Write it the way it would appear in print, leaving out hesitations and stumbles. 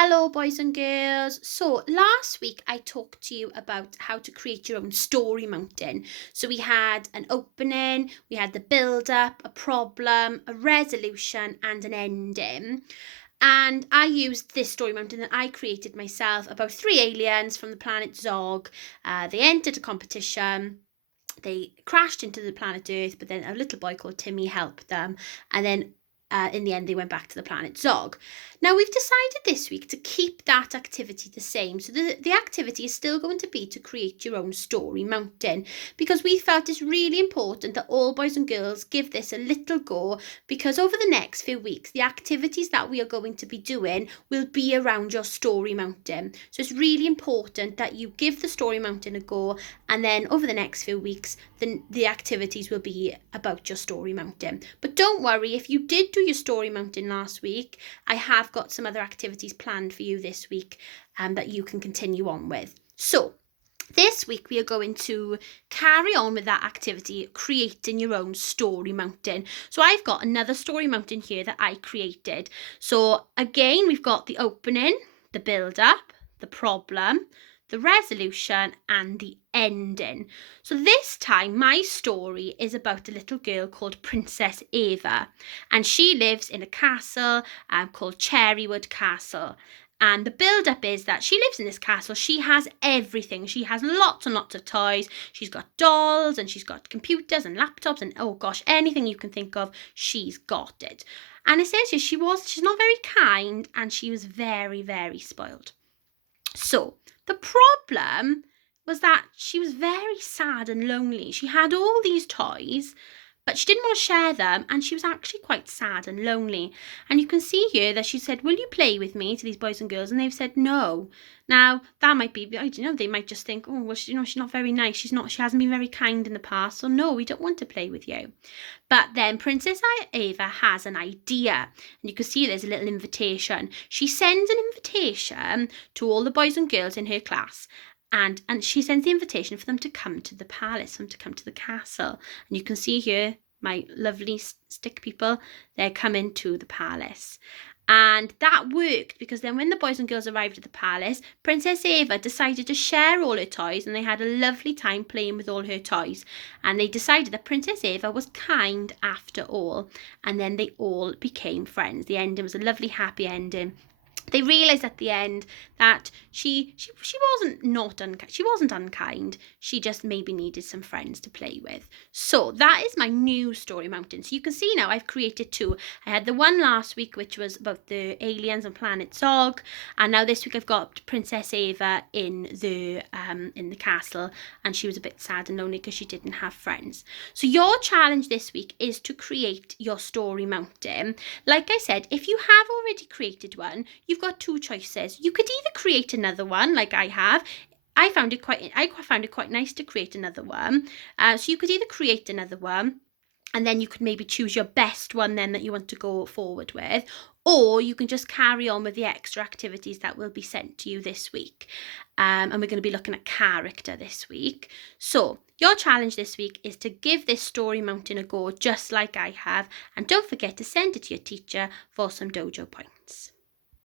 Hello, boys and girls. So, last week I talked to you about how to create your own story mountain. So, we had an opening, we had the build up, a problem, a resolution, and an ending. And I used this story mountain that I created myself about three aliens from the planet Zog. They entered a competition. They crashed into the planet Earth, but then a little boy called Timmy helped them. And then in the end, they went back to the planet Zog. Now, we've decided this week to keep that activity the same. So the activity is still going to be to create your own story mountain, because we felt it's really important that all boys and girls give this a little go, because over the next few weeks, the activities that we are going to be doing will be around your story mountain. So it's really important that you give the story mountain a go, and then over the next few weeks, the activities will be about your story mountain. But don't worry, if you did do your story mountain last week, I have got some other activities planned for you this week that you can continue on with. So this week we are going to carry on with that activity, creating your own story mountain. So I've got another story mountain here that I created. So again, we've got the opening, the build up, the problem, the resolution, and the ending. So this time my story is about a little girl called Princess Ava, and she lives in a castle called Cherrywood Castle. And the build-up is that she lives in this castle. She has everything. She has lots and lots of toys. She's got dolls and she's got computers and laptops and oh gosh, anything you can think of, she's got it. And it says here she's not very kind and she was very, very spoiled. So the problem was that she was very sad and lonely. She had all these toys, but she didn't want to share them, and she was actually quite sad and lonely. And you can see here that she said, "Will you play with me?" to these boys and girls, and they've said no. Now that might be, I don't know, they might just think, oh well, she's not very nice. She hasn't been very kind in the past, so no, we don't want to play with you. But then Princess Ava has an idea, and you can see there's a little invitation. She sends an invitation to all the boys and girls in her class, and she sends the invitation for them to come to the palace, for them to come to the castle. And you can see here my lovely stick people, they're coming to the palace. And that worked, because then when the boys and girls arrived at the palace, Princess Ava decided to share all her toys, and they had a lovely time playing with all her toys. And they decided that Princess Ava was kind after all. And then they all became friends. The ending was a lovely, happy ending. They realised at the end that she wasn't unkind. She just maybe needed some friends to play with. So that is my new story mountain. So you can see now I've created two. I had the one last week which was about the aliens on planet Zog, and now this week I've got Princess Ava in the castle, and she was a bit sad and lonely because she didn't have friends. So your challenge this week is to create your story mountain. Like I said, if you have already created one, you've got two choices. You could either create another one like I have. I found it quite nice to create another one. So you could either create another one, and then you could maybe choose your best one then that you want to go forward with, or you can just carry on with the extra activities that will be sent to you this week. And we're going to be looking at character this week. So your challenge this week is to give this story mountain a go just like I have, and don't forget to send it to your teacher for some dojo points.